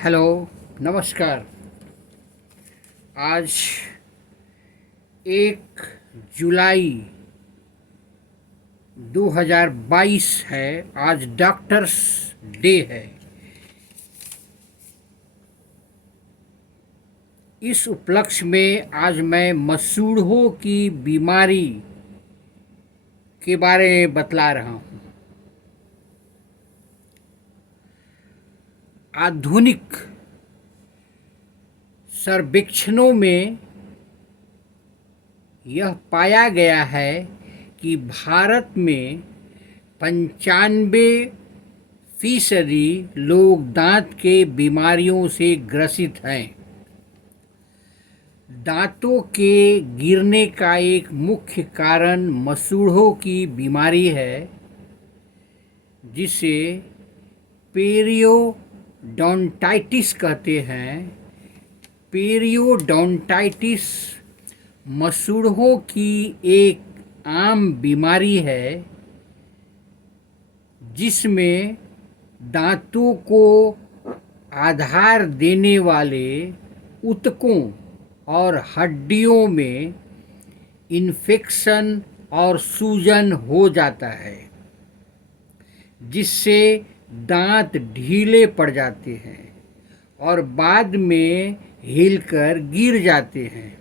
Hello, नमस्कार। आज 1 जुलाई 2022 है। आज डॉक्टर्स डे है। इस उपलक्ष्य में आज मैं मसूड़ों की बीमारी के बारे में बतला रहा हूँ। आधुनिक सर्वेक्षणों में यह पाया गया है कि भारत में 95% लोग दांत के बीमारियों से ग्रसित हैं। दांतों के गिरने का एक मुख्य कारण मसूड़ों की बीमारी है, जिसे पेरियोडोंटाइटिस कहते हैं। पेरियोडोंटाइटिस मसूड़ों की एक आम बीमारी है जिसमें दांतों को आधार देने वाले ऊतकों और हड्डियों में इन्फेक्शन और सूजन हो जाता है, जिससे दांत ढीले पड़ जाते हैं और बाद में हिलकर गिर जाते हैं।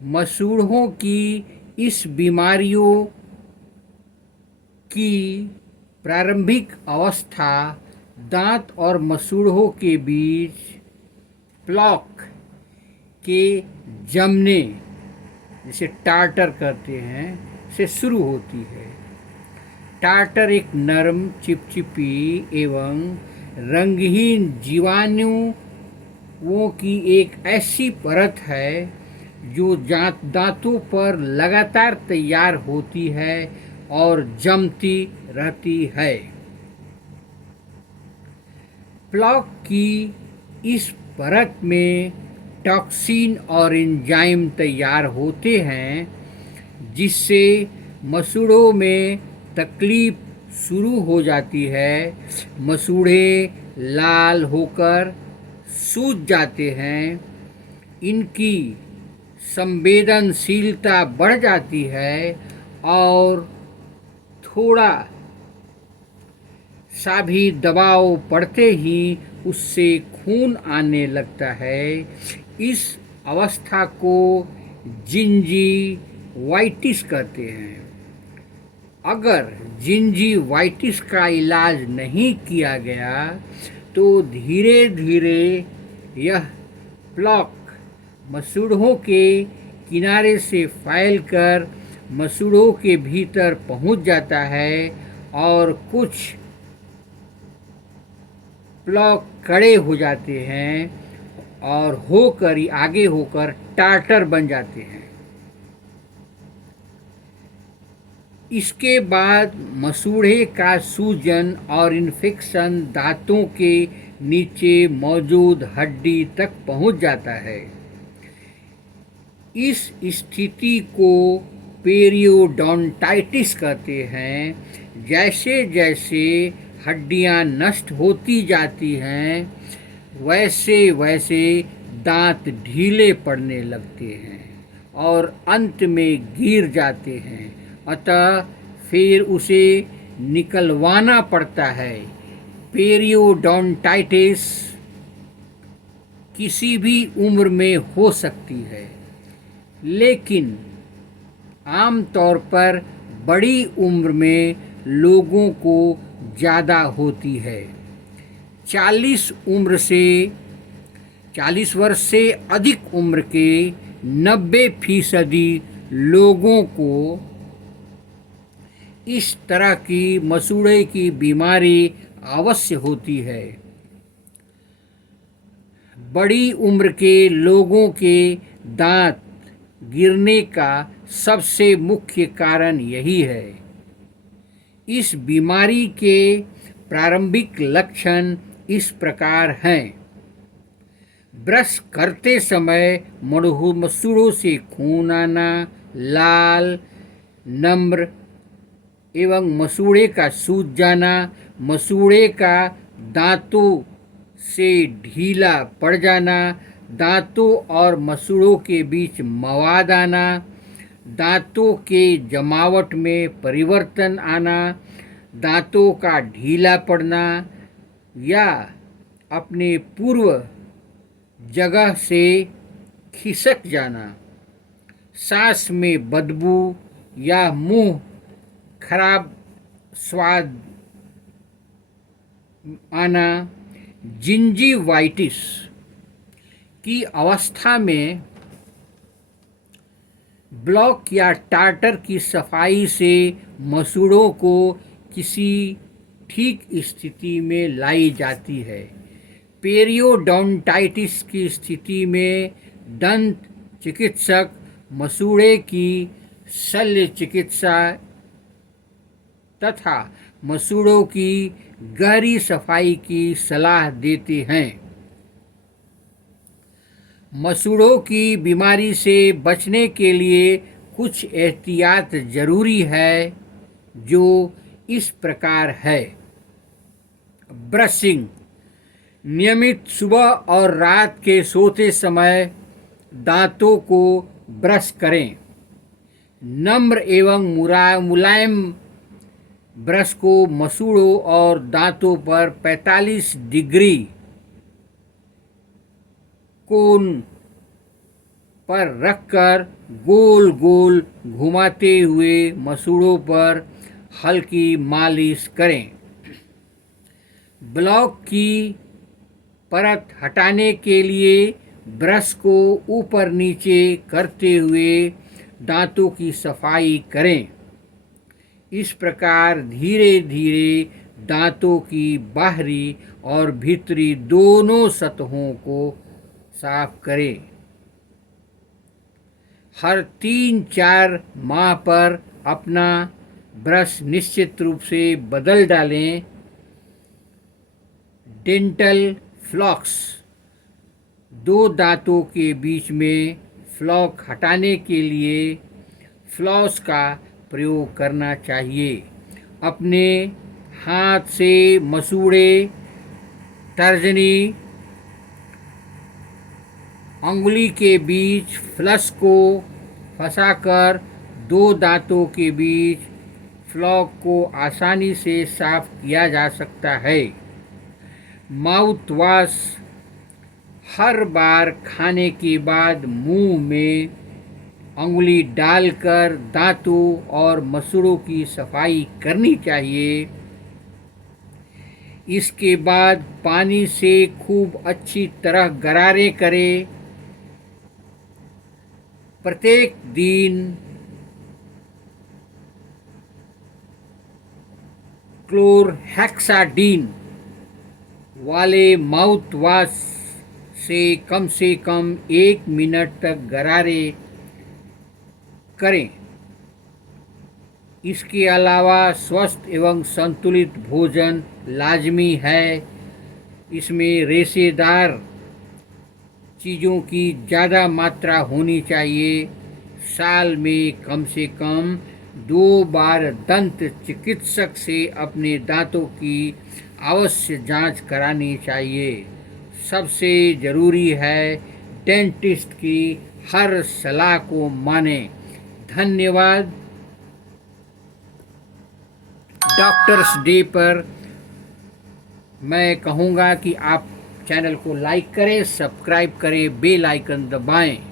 मसूड़ों की इस बीमारियों की प्रारंभिक अवस्था दांत और मसूड़ों के बीच प्लॉक के जमने, जिसे टार्टर कहते हैं, से शुरू होती है। टार्टर एक नरम, चिपचिपी एवं रंगहीन जीवाणुओं की एक ऐसी परत है जो दांतों पर लगातार तैयार होती है और जमती रहती है। प्लॉक की इस परत में टॉक्सिन और एंजाइम तैयार होते हैं, जिससे मसूड़ों में तकलीफ शुरू हो जाती है। मसूड़े लाल होकर सूज जाते हैं, इनकी संवेदनशीलता बढ़ जाती है और थोड़ा सा भी दबाव पड़ते ही उससे खून आने लगता है। इस अवस्था को जिंजीवाइटिस कहते हैं। अगर जिंजीवाइटिस का इलाज नहीं किया गया तो धीरे धीरे यह प्लॉक मसूड़ों के किनारे से फैलकर मसूड़ों के भीतर पहुंच जाता है और कुछ प्लॉक कड़े हो जाते हैं और आगे होकर टार्टर बन जाते हैं। इसके बाद मसूड़े का सूजन और इन्फेक्शन दांतों के नीचे मौजूद हड्डी तक पहुंच जाता है। इस स्थिति को पेरियोडोंटाइटिस कहते हैं। जैसे जैसे हड्डियां नष्ट होती जाती हैं, वैसे वैसे दांत ढीले पड़ने लगते हैं और अंत में गिर जाते हैं। अतः फिर उसे निकलवाना पड़ता है। पेरियोडोंटाइटिस किसी भी उम्र में हो सकती है, लेकिन आमतौर पर बड़ी उम्र में लोगों को ज़्यादा होती है। 40 वर्ष से अधिक उम्र के 90% लोगों को इस तरह की मसूड़े की बीमारी अवश्य होती है। बड़ी उम्र के लोगों के दांत गिरने का सबसे मुख्य कारण यही है। इस बीमारी के प्रारंभिक लक्षण इस प्रकार हैं। ब्रश करते समय मसूड़ों से खून आना, लाल, नम्र एवं मसूड़े का सूज जाना, मसूड़े का दांतों से ढीला पड़ जाना, दांतों और मसूड़ों के बीच मवाद आना, दांतों के जमावट में परिवर्तन आना, दांतों का ढीला पड़ना या अपने पूर्व जगह से खिसक जाना, सांस में बदबू या मुंह खराब स्वाद आना, जिंजीवाइटिस की अवस्था में ब्लॉक या टार्टर की सफाई से मसूड़ों को किसी ठीक स्थिति में लाई जाती है। पेरियोडोंटाइटिस की स्थिति में दंत चिकित्सक मसूड़े की शल्य चिकित्सा तथा मसूड़ों की गहरी सफाई की सलाह देते हैं। मसूड़ों की बीमारी से बचने के लिए कुछ एहतियात जरूरी है, जो इस प्रकार है। ब्रशिंग, नियमित सुबह और रात के सोते समय दांतों को ब्रश करें। नम्र एवं मुलायम ब्रश को मसूड़ों और दांतों पर 45 डिग्री कोण पर रखकर गोल गोल घुमाते हुए मसूड़ों पर हल्की मालिश करें। ब्लॉक की परत हटाने के लिए ब्रश को ऊपर नीचे करते हुए दांतों की सफाई करें। इस प्रकार धीरे धीरे दांतों की बाहरी और भीतरी दोनों सतहों को साफ करें। हर 3-4 माह पर अपना ब्रश निश्चित रूप से बदल डालें। डेंटल फ्लॉस, 2 दांतों के बीच में फ्लॉक हटाने के लिए फ्लॉस का प्रयोग करना चाहिए। अपने हाथ से मसूड़े, तर्जनी, अंगुली के बीच फ्लस को फंसाकर 2 दांतों के बीच फ्लॉक को आसानी से साफ किया जा सकता है। माउथ वॉश, हर बार खाने के बाद मुंह में अंगुली डालकर दांतों और मसूड़ों की सफाई करनी चाहिए। इसके बाद पानी से खूब अच्छी तरह गरारे करें। प्रत्येक दिन क्लोरहेक्साडीन वाले माउथ वॉश से कम 1 मिनट तक गरारे करें। इसके अलावा स्वस्थ एवं संतुलित भोजन लाजमी है। इसमें रेशेदार चीज़ों की ज़्यादा मात्रा होनी चाहिए। साल में कम से कम 2 बार दंत चिकित्सक से अपने दांतों की अवश्य जांच करानी चाहिए। सबसे ज़रूरी है डेंटिस्ट की हर सलाह को मानें। धन्यवाद। डॉक्टर्स डे पर मैं कहूँगा कि आप चैनल को लाइक करें, सब्सक्राइब करें, बेल आइकन दबाएं।